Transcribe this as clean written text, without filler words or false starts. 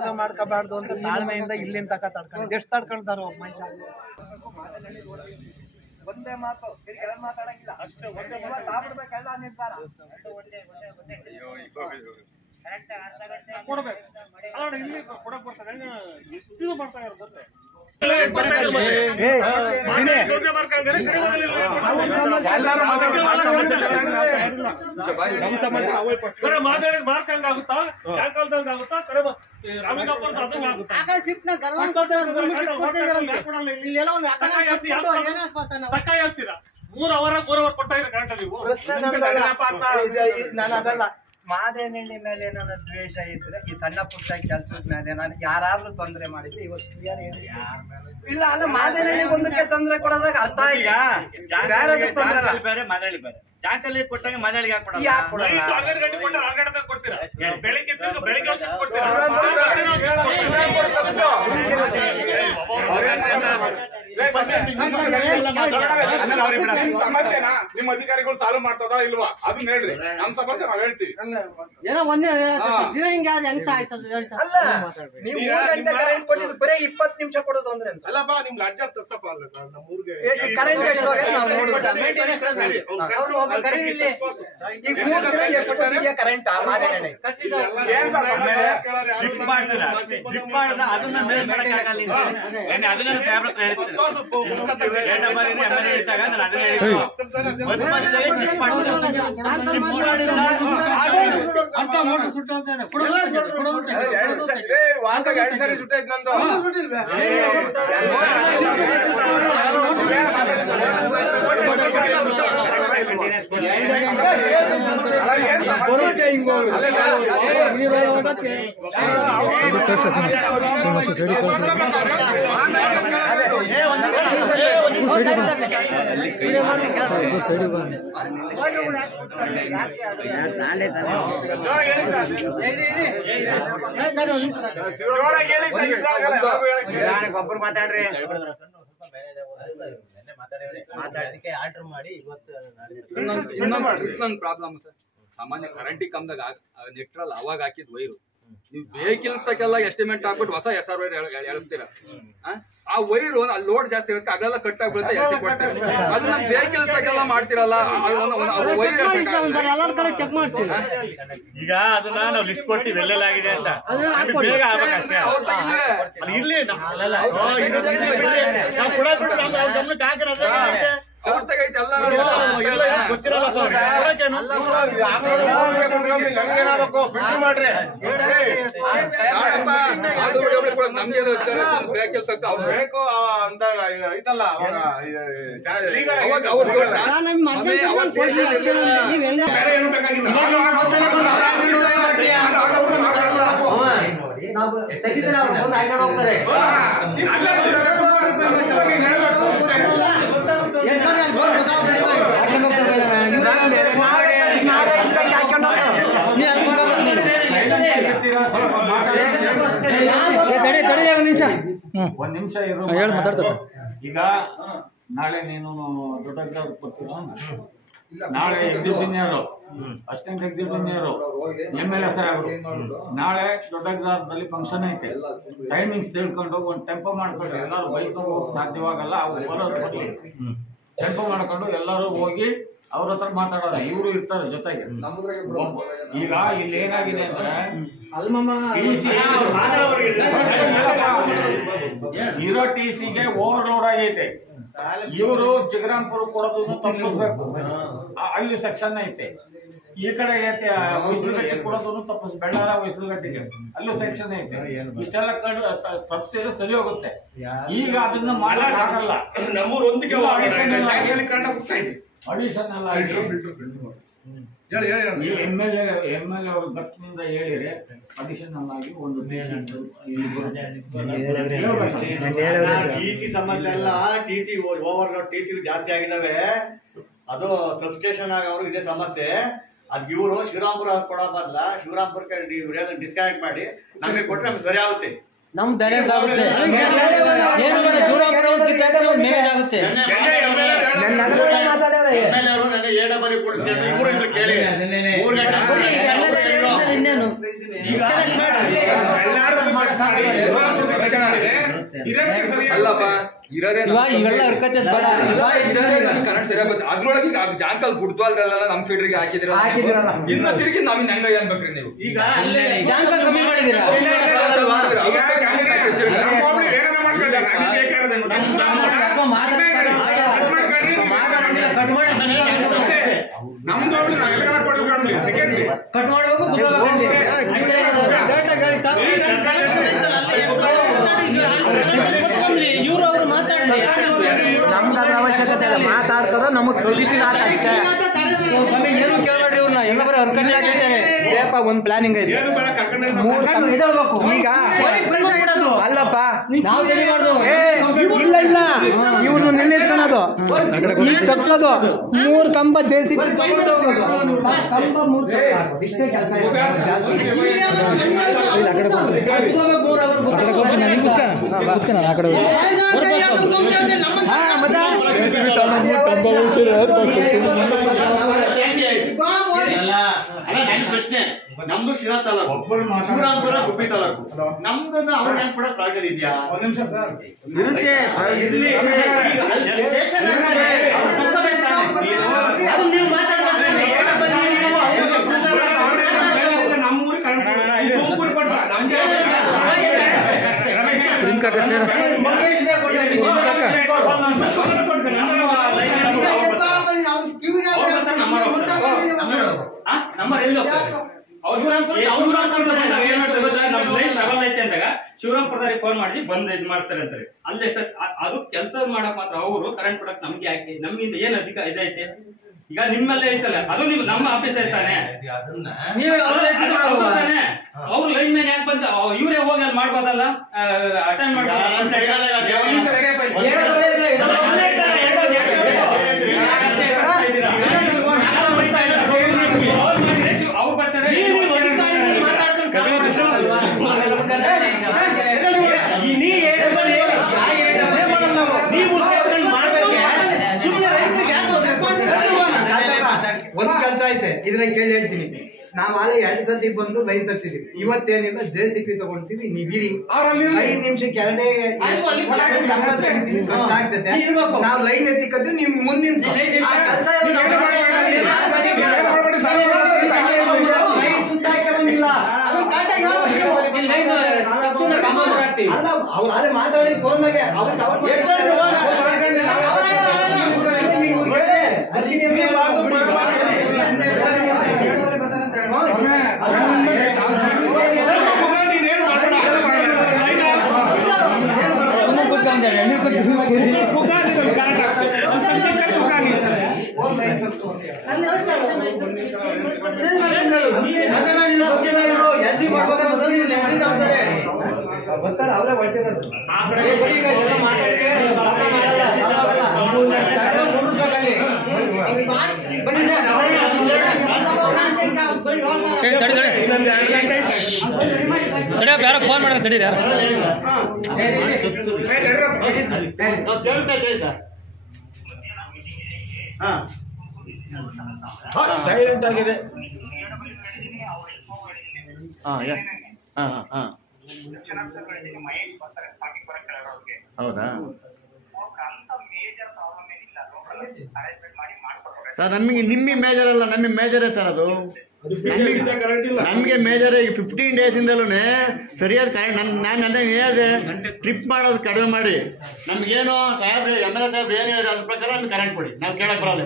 ವಿರೋಧ ಮಾಡ್ಕೋಬಾರ್ದು ಅಂತ ತಾಳ್ಮೆಯಿಂದ ಇಲ್ಲಿಂದ ತಕ ತಡ್ಕೊಂಡಿದ್ದು. ಎಷ್ಟು ತಡ್ಕೊಳ್ತಾರ ಒಬ್ಬ ಮನುಷ್ಯ? ಒಂದೇ ಮಾತು ಮಾತಾಡಂಗಿಲ್ಲ ಅಷ್ಟೇ. ಆಗ್ಬಿಡ್ಬೇಕೆಲ್ಲ ನಿರ್ಧಾರ ಕೊಡ್ಬೇಕು. ಇಲ್ಲಿ ಕೊಡಕ್ ಬರ್ತಾರೆ ಎಷ್ಟು ಮಾಡ್ತಾರೆ ಗೊತ್ತೇ. ಮಾತಾಡಿದ್ ಮಾಡ್ಕಂಗಾಗುತ್ತಾ ಜಾಕಲ್ದಂಗಾಗುತ್ತಾ ತಕ್ಕಾಯಿ ಹಾಕ್ಸಿರ 3 ಅವರ್ ಕೊಡ್ತಾ ಇದ್ರೆ ಕರೆಂಟ್ ನೀವು. ನಾನು ಅದಲ್ಲ, ಮಾದೇನಹಳ್ಳಿ ಮೇಲೆ ಏನಾದ್ರು ದ್ವೇಷ ಇದ್ರೆ ಈ ಸಣ್ಣ ಪುಟ್ಟ ಕೆಲ್ಸದ ಮೇಲೆ ನಾನು ಯಾರಾದ್ರೂ ತೊಂದರೆ ಮಾಡಿದ್ರೆ ಇವತ್ತು ಇಲ್ಲ ಅಲ್ಲ, ಮಾದೇನಹಳ್ಳಿ ಒಂದಕ್ಕೆ ತೊಂದರೆ ಕೊಡೋದ್ರಾಗ ಅರ್ಥ ಈಗ ಬೇರೆ ಮಾದೇನಹಳ್ಳಿ ಬೇರೆ. ಜಾಕಲ್ಲಿ ಕೊಟ್ಟಾಗ ಮಾದೇನಹಳ್ಳಿಗೆ ಕೊಡ್ತೀರಾ? ಬೆಳಿಗ್ಗೆ ಸಮಸ್ಯೆನಾ ನಿಮ್ ಅಧಿಕಾರಿಗಳು ಸಾಲ್ವ್ ಮಾಡ್ತದ ಇಲ್ವಾ ಅದನ್ನ ಹೇಳ್ರಿ. ನಮ್ ಸಮಸ್ಯೆ ನಾವ್ ಹೇಳ್ತೀವಿ. ಏನೋ ಒಂದೇ ನೀವು 3 ಗಂಟೆ ಕರೆಂಟ್ ಕೊಟ್ಟಿದ್ದು ಬರೀ 20 ನಿಮಿಷ ಕೊಡೋದು ಅಂದ್ರೆ ಅಂತ ಅಲ್ಲಪ್ಪ. ನಿಮ್ ಲಾಡ್ಜರ್ ತರ್ಸಪ್ಪ ಅಲ್ಲ ನಮ್ಮೂರ್ಗೆ ಕರೆಂಟ್ ಈಗ 3 ದಿನ ಎಷ್ಟು ಕೊಟ್ಟಿದ್ಯಾ ಕರೆಂಟ್? ವಾರದಾಗ 2 ಸರಿ ಸುಟ್ಟೈತ್ ನಂದು. ಒಬ್ಬರು ಮಾತಾಡ್ರಿ ಮಾತಾಡಲಿಕ್ಕೆ ಆರ್ಡರ್ ಮಾಡಿ. ಇನ್ನೊಂದು ಪ್ರಾಬ್ಲಮ್ ಸರ್, ಸಾಮಾನ್ಯ ಕರೆಂಟಿಗೆ ಕಮ್ದಾಗ ನೆಟ್ರಲ್ ಅವಾಗ ಹಾಕಿದ್ ವೈರು ನೀವು ಬೇಕಿಲ್ತಕ್ಕೆಲ್ಲ ಎಸ್ಟಿಮೇಟ್ ಹಾಕ್ಬಿಟ್ಟು ಹೊಸ SR ವೈರ್ ಎಳಿಸ್ತೀರ. ಆ ವೈರು ಅಲ್ಲಿ ಲೋಡ್ ಜಾಸ್ತಿ ಇರುತ್ತೆ, ಅಗಲೆಲ್ಲ ಕಟ್ ಆಗ್ಬಿಡುತ್ತೆ, ಅದನ್ನ ಬೇಕಿಲ್ತಕ್ಕೆಲ್ಲ ಮಾಡ್ತಿರಲ್ಲ. ಈಗ ಅದನ್ನ ನಾವು ಲಿಸ್ಟ್ ಕೊಡ್ತೀವಿ ಎಲ್ಲೆಲ್ಲ ಆಗಿದೆ ಅಂತ, ಬೇಗ ಆಗ್ಬೇಕಷ್ಟೇ. ಇಲ್ಲಿ ಗಮನಕ್ಕೆ ಹಾಕಿರೋದು ಗೊತ್ತಿರಲ್ಲ ನಮ್ಗೆ ಬೇಕಿಲ್ತಕ್ಕ ಬೇಕು ಅಂತ ಐತಲ್ಲ ಒಂದ್ ನಿಮಿಷ ಹೇಳಿ ಮಾತಾಡ್ತಾರೆ. ಈಗ ನಾಳೆ ನೀನು ದೊಡ್ಡ ಕೊಡ್ತೀರ, ನಾಳೆ ಎಕ್ಸಿಕ್ಯೂಟಿವ್ ಅಸಿಸ್ಟೆಂಟ್ ಎಕ್ಸಿಕ್ಯೂಟಿವ್ MLA ಸಾಹೇಬರು ನಾಳೆ ದೊಡ್ಡಗ್ರಾಮದಲ್ಲಿ ಫಂಕ್ಷನ್ ಐತೆ. ಟೈಮಿಂಗ್ಸ್ ತಿಳ್ಕೊಂಡು ಒಂದು ಟೆಂಪೋ ಮಾಡ್ಕೊಂಡು ಎಲ್ಲರೂ ಬೈಕ್ ಹೋಗಕ್ಕೆ ಸಾಧ್ಯವಾಗಲ್ಲ, ಅವು ಬರೋದು ಬರ್ಲಿ. ಟೆಂಪೋ ಮಾಡ್ಕೊಂಡು ಎಲ್ಲರೂ ಹೋಗಿ ಅವ್ರ ಹತ್ರ ಮಾತಾಡೋದು, ಇವರು ಇರ್ತಾರೆ ಜೊತೆಗೆ. ಈಗ ಇಲ್ಲಿ ಏನಾಗಿದೆ ಅಂದ್ರೆ ಇರೋ TCಗೆ ಓವರ್ಲೋಡ್ ಆಗೈತೆ. ಇವರು ಜಿಗರಾಂಪುರ ಕೊಡೋದನ್ನು ತಪ್ಪಿಸ್ಬೇಕು, ಅಲ್ಲಿ ಸೆಕ್ಷನ್ ಐತೆ. ಈ ಕಡೆ ಹೊಯ್ಸಲುಗಟ್ಟಿ ಕೊಡೋದನ್ನು ತಪ್ಪಿಸ್, ಬೆಳ್ಳಾರ ಹೊಯ್ಸಲುಗಟ್ಟಿಗೆ ಅಲ್ಲೂ ಸೆಕ್ಷನ್ ಐತೆ. ಇಷ್ಟೆಲ್ಲ ತಪ್ಪಿಸಿದ್ರೆ ಸರಿ ಹೋಗುತ್ತೆ. ಈಗ ಅದನ್ನ ಮಾಡಕ್ಕಾಗಲ್ಲ. ನಮ್ಮೂರು ಒಂದಿಗೆ ಅಡಿಷನಲ್ ಆಗಿ MLA ಅವರು ಗಟ್ಟಿನಿಂದ ಹೇಳಿದ್ರೆ ಅಡಿಷನಲ್ ಆಗಿ ಒಂದು TC ಸಮಸ್ಯೆ ಅಲ್ಲ, TC ಓವರ್ಲೋಡ್ TC ಜಾಸ್ತಿ ಆಗಿದಾವೆ. ಅದು ಸಬ್ಸ್ಟೇಷನ್ ಆಗವರು ಇದೇ ಸಮಸ್ಯೆ. ಅದ್ ಇವರು ಶ್ರೀರಾಮ್ಪುರ ಅವ್ರು ಕೊಡೋ ಬದಲ ಶಿವರಾಮ್ಪುರಕ್ಕೆ ಡಿಸ್ಕನೆಕ್ಟ್ ಮಾಡಿ ನಮಗೆ ಕೊಟ್ಟರೆ ನಮ್ಗೆ ಸರಿ ಆಗುತ್ತೆ. ನಮ್ ಧೈರ್ಯ ಆಗುತ್ತೆ. ಅಲ್ಲಪ್ಪ ಇರೋದೇ ಕರೆಂಟ್ ಸರಿಯಾಗಿ ಬರ್ತದೆ ಅದ್ರೊಳಗೆ ಈಗ ಜಾಂಕಲ್ ಗುಡ್ದ್ವಾಲ್ದಲ್ಲ ನಮ್ ಫೀಡ್ರಿಗೆ ಹಾಕಿದಿರ ಇನ್ನು ತಿರುಗಿ ನಮ್ಮಿಂದ ಹೆಂಗ ಅನ್ಬೇಕ್ರಿ ನೀವು ಈಗ ಕಮ್ಮಿ ಮಾಡಿದಿರಾ ಕಟ್ ಮಾಡಬೇಕು ಇವರು ಅವರು ಮಾತಾಡ್ತಾರೆ ನಮ್ದು ಅದ್ರ ಅವಶ್ಯಕತೆ ಇಲ್ಲ ಮಾತಾಡ್ತಾರೋ ನಮಗ್ ಪ್ರೊಡ್ಯೂಸಿಂಗ್ ಅಷ್ಟೇ ಏನು ಕೇಳಬೇಡ್ರಿ ಇವ್ರನ್ನ ಎಲ್ಲ ಬರೀ ಅರ್ಕಂಡಿ ಆಗಿರ್ತಾರೆ ಒಂದ್ ಪ್ಲಾನಿಂಗ್ ಐತೆ ಈಗ ಅಲ್ಲಪ್ಪ ನಾವು ಇಲ್ಲ ಇಲ್ಲ ಇವ್ರನ್ನ ನಿಲ್ಲಿಸ್ಕೊಳೋದು ಈಗ ತಗ್ಸೋದು 3 ಕಂಬ JCB ಕಂಬ 3 ಇಷ್ಟೇ ಕೆಲಸ ಪ್ರಶ್ನೆ ನಮ್ದು ಶಿರಾ ತಾಲೂಕು ಶಿವರಾಂಪುರ ಗುಬ್ಬಿ ತಾಲೂಕು ನಮ್ದನ್ನ ಅವ್ರ ಹೆಂಗ್ ಕೂಡ ಪ್ರಾಜೆಕ್ಟ್ ಇದೆಯಾ ಒಂದ್ ನಿಮಿಷ ಸರ್ ಇರುತ್ತೆ ಶಿವರಾಂಪುರದವ್ರಿಗೆ ಫೋನ್ ಮಾಡಿ ಬಂದ್ ಇದ್ ಮಾಡ್ತಾರೆ ಅಂತಾರೆ ಅಲ್ಲಿ ಅದು ಕೆಲಸ ಮಾಡಕ್ ಮಾತ್ರ ಅವರು ಕರೆಂಟ್ ಕೊಡಕ್ ನಮ್ಗೆ ಯಾಕೆ ನಮ್ಗಿಂತ ಏನ್ ಅಧಿಕ ಇದೈತೆ ಈಗ ನಿಮ್ಮಲ್ಲೇ ಐತಲ್ಲ ಅದು ನೀವು ನಮ್ಮ ಆಫೀಸ್ ಐತಾನೆ ಅವ್ರು ಲೈನ್ ಮ್ಯಾನ್ ಯಾಕೆ ಬಂದ ಇವರೇ ಹೋಗಿ ಅಲ್ಲಿ ಮಾಡ್ಬೋದಲ್ಲ ಅಟೆಂಡ್ ಅವ್ರು ಬರ್ತಾರೆ ಒಂದ್ ಕೆಲಸ ಐತೆ ಇದನ್ನ ಕೇಳಿ ಹೇಳ್ತೀನಿ ನಾವ್ ಆಲೆ 2 ಸತಿ ಬಂದು ಲೈನ್ ತಗ್ಸಿದೀವಿ ಇವತ್ತೇನಿಲ್ಲ JCB ತಗೊಂತೀವಿ ನೀವಿರಿ 5 ನಿಮಿಷಕ್ಕೆ ಆಗ್ತದೆ ನಾವ್ ಲೈನ್ ಎತ್ತಿಕತ್ತೀವಿ ನಿಮ್ ಮುಂದಿನ ಸುತ್ತಾಕೆ ಬಂದಿಲ್ಲ ಅಲ್ಲ ಅವ್ರು ಆಲೆ ಮಾತಾಡಿ ಫೋನ್ನಾಗೆ ಬರ್ತಾರೆ ಅವರೇ ಹೊಟ್ಟಿರೋದು ಯಾರೋ ಫೋನ್ ಮಾಡ್ರೆ ತಡೀರಿ ಯಾರು ಸೈಲೆಂಟ್ ಆಗಿದೆ ಹೌದಾ ಸರ್ ನಮಗೆ ನಿಮಗೆ ಮೇಜರ್ ಅಲ್ಲ ನಮಗೆ ಮೇಜರೇ ಸರ್ ಅದು ನಮಗೆ ಮೇಜರ್ ಈಗ 15 days ಇಂದಲೂ ಸರಿಯಾದ ಕರೆಂಟ್ ನಾನು ಹೇಳಿದೆ ಟ್ರಿಪ್ ಮಾಡೋದು ಕಡಿಮೆ ಮಾಡಿ ನಮ್ಗೇನು ಸಾಹೇಬ್ರೆ MLA ಸಾಹೇಬ್ರು ಏನು ಹೇಳಿದ್ರೆ ಅದ್ರ ಪ್ರಕಾರ ನಮ್ಗೆ ಕರೆಂಟ್ ಕೊಡಿ ನಾವು ಕೇಳಕ್ ಬರಲ್ಲ